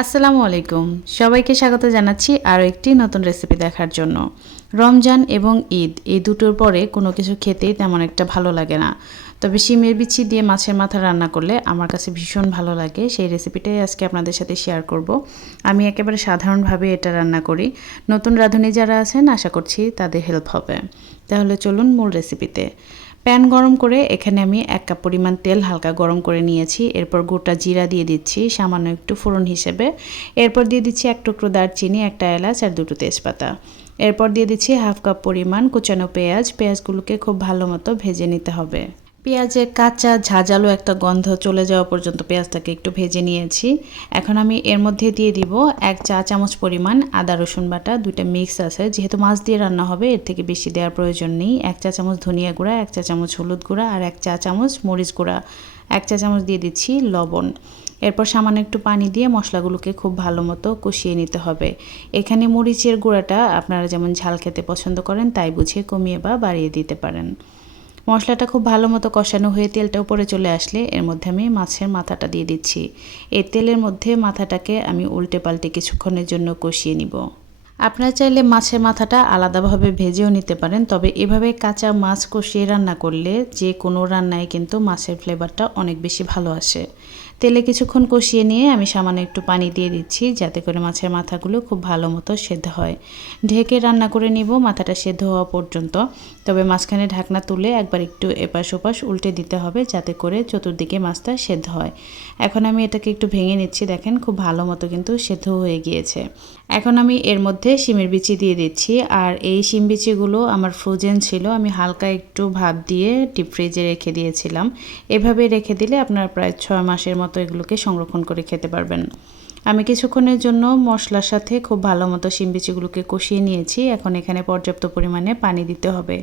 আসসালামু আলাইকুম। সবাইকে স্বাগত জানাচ্ছি আরও একটি নতুন রেসিপি দেখার জন্য। রমজান এবং ঈদ, এই দুটোর পরে কোনো কিছু খেতেই তেমন একটা ভালো লাগে না। তবে শিমের বিচি দিয়ে মাছের মাথা রান্না করলে আমার কাছে ভীষণ ভালো লাগে। সেই রেসিপিটাই আজকে আপনাদের সাথে শেয়ার করব। আমি একেবারে সাধারণভাবে এটা রান্না করি। নতুন রাঁধুনি যারা আছেন, আশা করছি তাদের হেল্প হবে। তাহলে চলুন মূল রেসিপিতে প্যান গরম করে এখানে আমি এক কাপ পরিমাণ তেল হালকা গরম করে নিয়েছি। এরপর গোটা জিরা দিয়ে দিচ্ছি, সামান্য একটু ফোড়ন হিসেবে। এরপর দিয়ে দিচ্ছি এক টুকরো দারচিনি, একটা এলাচ আর দুটো তেজপাতা। এরপর দিয়ে দিচ্ছি হাফ কাপ পরিমাণ কুচানো পেঁয়াজ। পেঁয়াজগুলোকে খুব ভালো মতো ভেজে নিতে হবে। পেঁয়াজের কাঁচা, ঝাঁঝালো একটা গন্ধ চলে যাওয়া পর্যন্ত পেঁয়াজটাকে একটু ভেজে নিয়েছি। এখন আমি এর মধ্যে দিয়ে দিব এক চা চামচ পরিমাণ আদা, রসুন বাটা, দুইটা মিক্স আছে। যেহেতু মাছ দিয়ে রান্না হবে, এর থেকে বেশি দেওয়ার প্রয়োজন নেই। এক চা চামচ ধনিয়া গুঁড়া, এক চা চামচ হলুদ গুঁড়া আর এক চা চামচ মরিচ গুঁড়া। এক চা চামচ দিয়ে দিচ্ছি লবণ। এরপর সামান্য একটু পানি দিয়ে মশলাগুলোকে খুব ভালো মতো কষিয়ে নিতে হবে। এখানে মরিচের গুঁড়াটা আপনারা যেমন ঝাল খেতে পছন্দ করেন, তাই বুঝিয়ে কমিয়ে বা বাড়িয়ে দিতে পারেন। মশলাটা খুব ভালো মতো কষানো হয়ে তেলটা উপরে চলে আসলে এর মধ্যে আমি মাছের মাথাটা দিয়ে দিচ্ছি। এই তেলের মধ্যে মাথাটাকে আমি উল্টে পাল্টে কিছুক্ষণের জন্য কষিয়ে নিব। আপনারা চাইলে মাছের মাথাটা আলাদাভাবে ভেজেও নিতে পারেন, তবে এভাবে কাঁচা মাছ কষিয়ে রান্না করলে যে কোনো রান্নায় কিন্তু মাছের ফ্লেভারটা অনেক বেশি ভালো আসে। তেলে কিছুক্ষণ কষিয়ে নিয়ে আমি সামান্য একটু পানি দিয়ে দিচ্ছি, যাতে করে মাছের মাথাগুলো খুব ভালো মতো সেদ্ধ হয়। ঢেকে রান্না করে নিব, মাথাটা সেদ্ধ হওয়া পর্যন্ত। তবে মাঝখানে ঢাকনা তুলে একবার একটু এপাশ ওপাশ উল্টে দিতে হবে, যাতে করে চতুর্দিকে মাছটা সেদ্ধ হয়। এখন আমি এটাকে একটু ভেঙে নিচ্ছি, দেখেন খুব ভালো মতো কিন্তু সেদ্ধ হয়ে গিয়েছে। এখন আমি এর মধ্যে শিমের বিচি দিয়ে দিচ্ছি। আর এই শিম বিচিগুলো আমার ফ্রোজেন ছিল, আমি হালকা একটু ভাপ দিয়ে ডিপ ফ্রিজে রেখে দিয়েছিলাম। এভাবে রেখে দিলে আপনার প্রায় ছয় মাসের মতো এগুলোকে সংরক্ষণ করে খেতে পারবেন। আমি কিছুক্ষণের জন্য মশলার সাথে খুব ভালো মতো শিম বিচিগুলোকে কষিয়ে নিয়েছি। এখন এখানে পর্যাপ্ত পরিমাণে পানি দিতে হবে।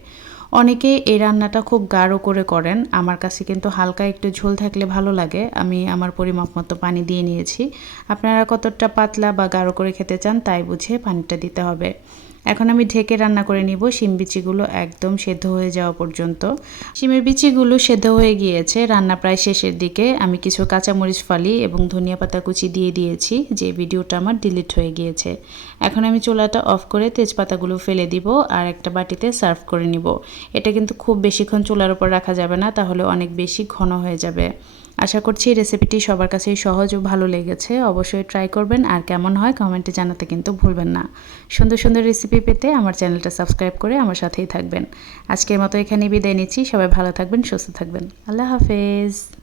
অনেকে এই রান্নাটা খুব গাঢ় করে করেন। আমার কাছে কিন্তু হালকা একটু ঝোল থাকলে ভালো লাগে। আমি আমার পরিমাপ মতো পানি দিয়ে নিয়েছি। আপনারা কতটা পাতলা বা গাঢ় করে খেতে চান তাই বুঝে পানিটা দিতে হবে। এখন আমি ঢেকে রান্না করে নিব। শিম বিচিগুলো একদম সেদ্ধ হয়ে যাওয়া পর্যন্ত। শিমের বিচিগুলো সেদ্ধ হয়ে গিয়েছে। রান্না প্রায় শেষের দিকে। আমি কিছু কাঁচামরিচ ফালি এবং ধনিয়া পাতা কুচি দিয়ে দিয়েছি, যে ভিডিওটা আমার ডিলিট হয়ে গিয়েছে। এখন আমি চুলাটা অফ করে তেজপাতাগুলো ফেলে দিব আর একটা বাটিতে সার্ভ করে নিব। এটা কিন্তু খুব বেশিক্ষণ চুলার উপর রাখা যাবে না, তাহলে অনেক বেশি ঘন হয়ে যাবে। আশা করছি এই রেসিপিটি সবার কাছেই সহজ ও ভালো লেগেছে। অবশ্যই ট্রাই করবেন আর কেমন হয় কমেন্টে জানাতে কিন্তু ভুলবেন না। সুন্দর সুন্দর রেসিপি পেতে আমার চ্যানেলটা সাবস্ক্রাইব করে আমার সাথেই থাকবেন। আজকের মতো এখানেই বিদায় নিচ্ছি। সবাই ভালো থাকবেন, সুস্থ থাকবেন। আল্লাহ হাফেজ।